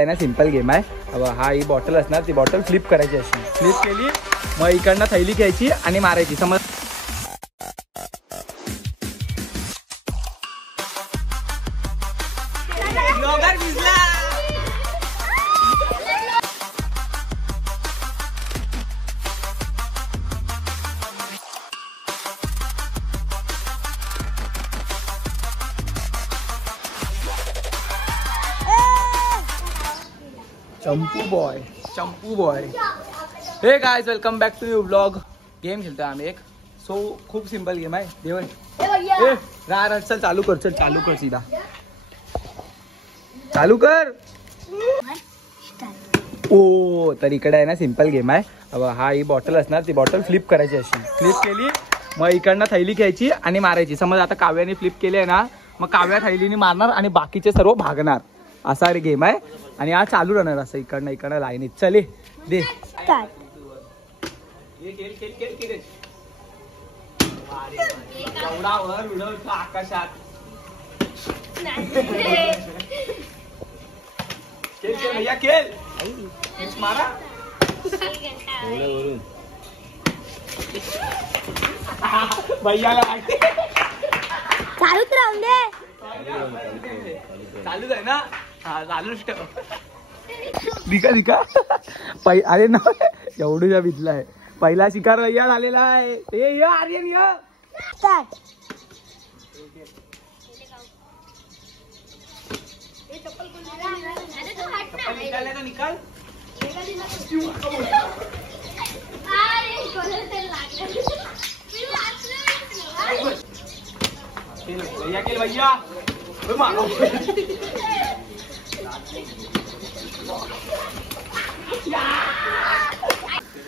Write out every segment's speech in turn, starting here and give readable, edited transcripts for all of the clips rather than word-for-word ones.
आहे ना simple game आहे. हा ही बॉटल असणार, ती बॉटल फ्लिप करायची अशी. फ्लिप केली मग इकडनं थैली घ्यायची आणि मारायची. समज चंपू boy. Hey guys, welcome back to new vlog. Game खेळतोय आम्ही एक. सो खूप सिंपल गेम आहे. देवण चल चालू कर सीधा चालू कर. ओ तर इकडे आहे ना सिंपल गेम आहे. हा ही बॉटल असणार, ती बॉटल फ्लिप करायची अशी. फ्लिप केली मग इकडनं थैली घ्यायची आणि मारायची. समज आता काव्याने फ्लिप केली आहे ना, मग काव्या थैलीने मारणार आणि बाकीचे सर्व भागणार. असा गेम आहे आणि हा चालू राहणार असं इकडनं लाईनीत. चले दे आकाशात भैया खेळ मारा. भैयाला चालूच राहून दे. चालूच आहे ना. हा चालूच ठेव. दिका अरे ना एवढूच्या भिजला आहे. पहिला शिकार भैया झालेला आहे. ये आर्यन ये निकाल. भैया खेल भैया.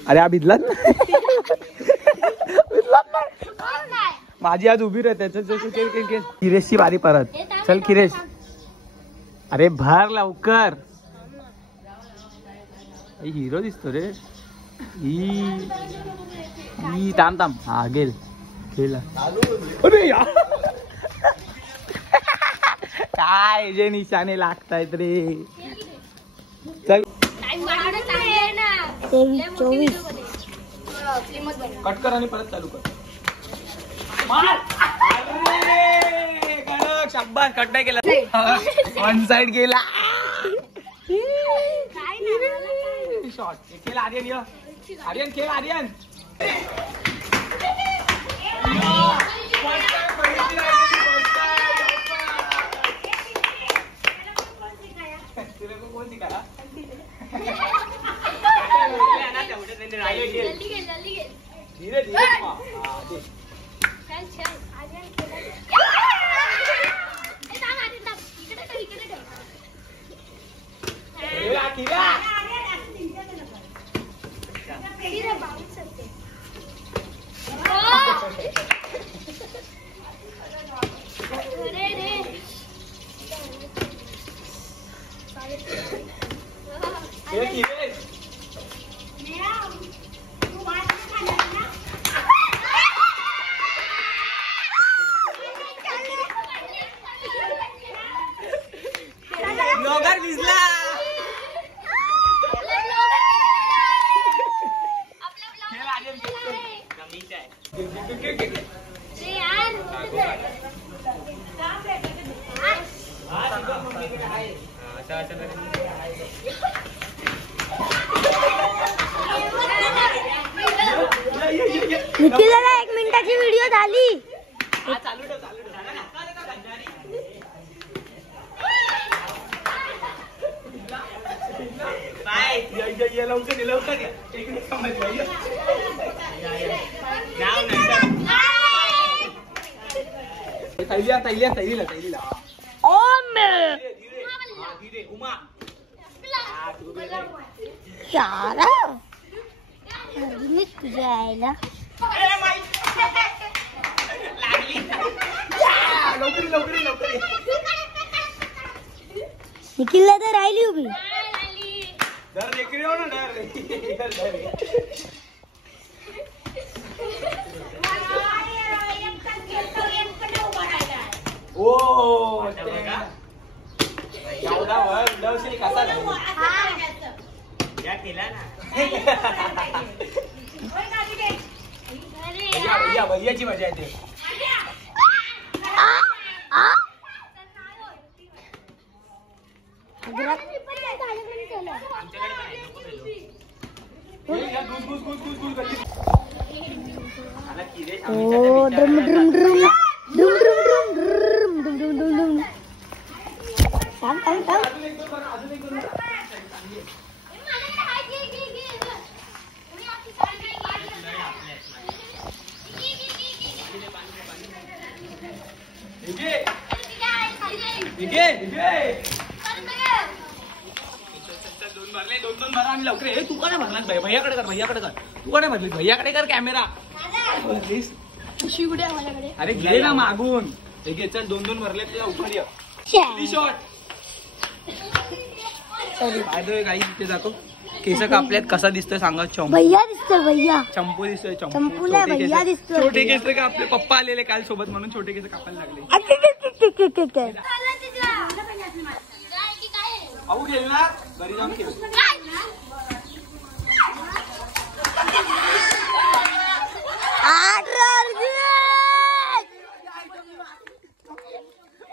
अरे हा भिजलाच माझी आज उभी राहते. किरेशची बारी परत. चल किरेश. अरे भर लवकर. हिरो दिसतो रे. ही थांब. हा गेल खेळला. अरे यार काय जे निशाणे लागतायत रे. चल 23-24 कट कर आणि परत चालू कर. शाबास. कट नाही केला. वन साइड गेला. शॉट खेळ आर्यन. आर्यन खेळ आर्यन. धीरे धीरे निखिलला 1 मिनिटाची व्हिडिओ झाली. थैलीला निखिलला तर राहिली उभी. एवढा वर उडवशील कसा नाही भैयाची मजा येते. ओ drum drum drum drum drum drum drum drum drum drum drum. थांब थांब थांब. दोन भरा आणि लवकर. तू का नाही भरलास भैयाकडे कर, भैयाकडे कर. तू का नाही भरली भैयाकडे कर कॅमेरा. अरे घे ना मागून. घे चल 2 भरले तुझ्या उपर शॉट. काही तिथे जातो. केस कापल्यात कसा दिसतोय सांगा. भैया दिसतोय भैया. चंपू दिसतोय. चंपू नाही भैया दिसतोय. छोटे केस का आपले पप्पा आलेले काल सोबत म्हणून छोटे केस कापायला लागले. अहो गेल ना घरी जाऊन खेळ.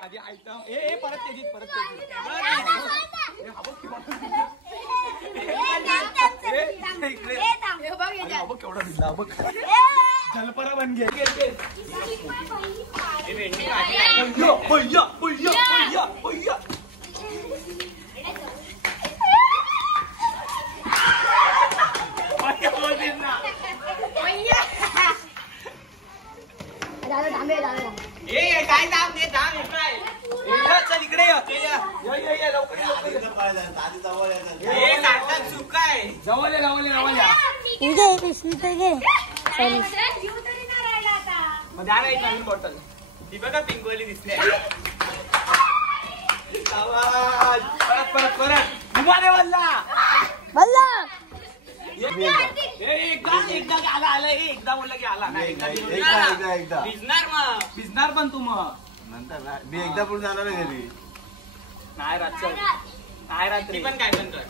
आधी आयटम परत त्याची केवढा दिला बघ. जलपरा बन घे. भैया भैया भैया भैया. काय दाम दे दाम चल इकडे जवळ नवीन बॉटल ती बघा पिंकवाली दिसते. परत परत परत घुमाने बोलला एकदा आला एकदा बोलला की आला एकदा भिजणार पण तू मग नंतर मी एकदा पुढे जाणार आहे घरी. नाही रातचं नाही रात्री पण काय पण कर.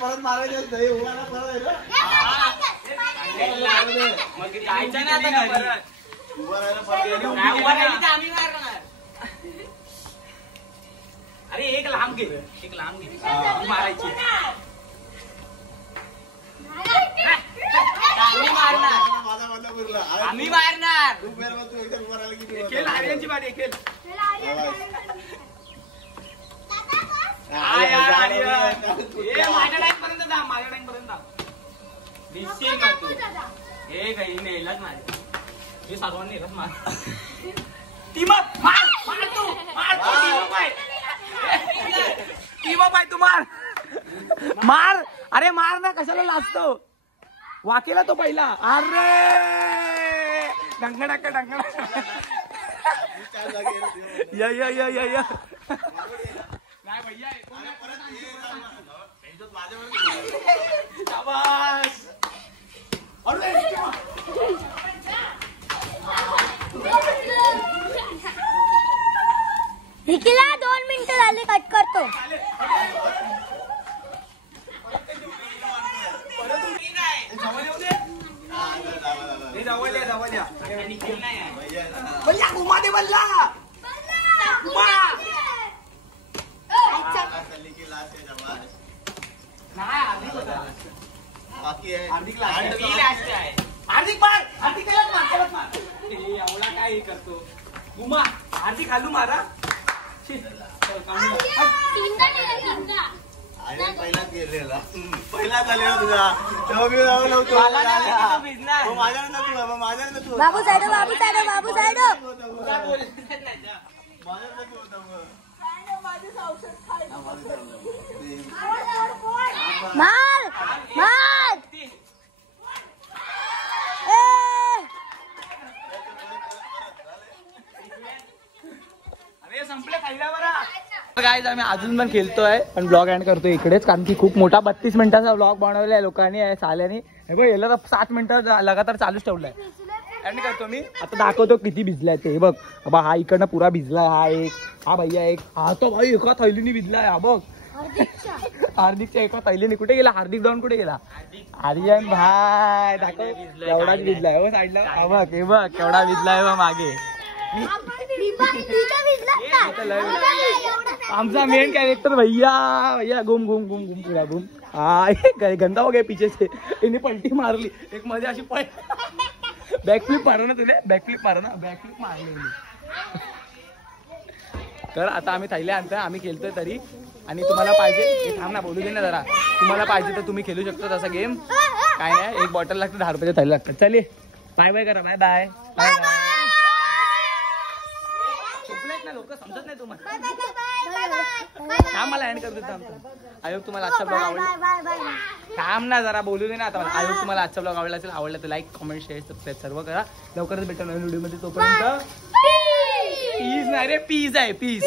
परत मारायचं मग जायचं ना आता परत. अरे एक लांब घे मारायची. आम्ही मारणार. खेळ आर्यनची बारी खेळ. माझ्या टाइम पर्यंत जा. माझ्या टाइम पर्यंत दिसशील का तू. हे काही नेलाच माझे. हे सर्वांनी नेलाच माझ. ती मग मार मार तू मार तू मार मार. अरे मार ना कशाला लाजतो. वाकेला तो पहिला. अरे डंगडाका डंगडा. या नाही भैया शाबास. निखिला 2 मिनिटं झाले कट करतो. हार्दिक मार. हार्दिक एवढा काय करतो. उमा हार्दिक घालू मारा. पहिला गेलेला पहिला झालेला तुझा तेव्हा मी नव्हतो. माझ्यानंतर तू बाबू साईड बाबू साईड बाबू साईड. मार मार. अरे संपले खायला बरा. काय आम्ही अजून पण खेळतोय पण ब्लॉग एंड करतोय इकडेच कारण की खूप मोठा 32 मिनिटाचा ब्लॉग बनवलेला आहे लोकांनी साल्यानी. हे बघ याला तर 7 मिनिटं लगातार चालूच ठेवलाय. एंड करतो मी आता दाखवतो किती भिजलाय ते. बघ बाबा हा इकडनं पुरा भिजलाय. हा भैया एक हा तो भाई एका थैलीने भिजलाय. हा बघ हार्दिकच्या एका थैलीने. कुठे गेला हार्दिक? जाऊन कुठे गेला आर्यन भाई? दाखव एवढाच भिजलाय हो साईडला. हा बघ हे बघ केवढा भिजलाय बघ मागे. आमचा मेन कॅरेक्टर भैया घुम घुम घुम घुम पुरा घुम. हा गंदा हो गया पीछे से. इने पलटी मारली एक मध्ये अशी बॅकफ्लिप मारू ना तुला. बॅकफ्लिप मारू ना. बॅकफ्लिप मारली. तर आता आम्ही थैल्या आणतोय आम्ही खेळतोय तरी. आणि तुम्हाला पाहिजे थांब ना बोलू दे ना जरा. तुम्हाला पाहिजे तर तुम्ही खेळू शकता तसा गेम. काय नाही एक बॉटल लागते 10 रुपयाच्या थैली लागतात. चले बाय बाय करा. Bye bye bye bye. लोक समजत नाही तुम्हाला. मला एंड करतो आमचं. आय होप तुम्हाला आजचा ब्लॉग आवडला. थांब ना जरा बोलू दे ना आता. आय होप तुम्हाला आजचा ब्लॉग आवडला असेल. आवडला तर लाईक कमेंट शेअर सबस्क्राईब सर्व करा. लवकरच भेटू नवीन व्हिडिओ मध्ये. तोपर्यंत पीस नाही रे पीस आहे पीस.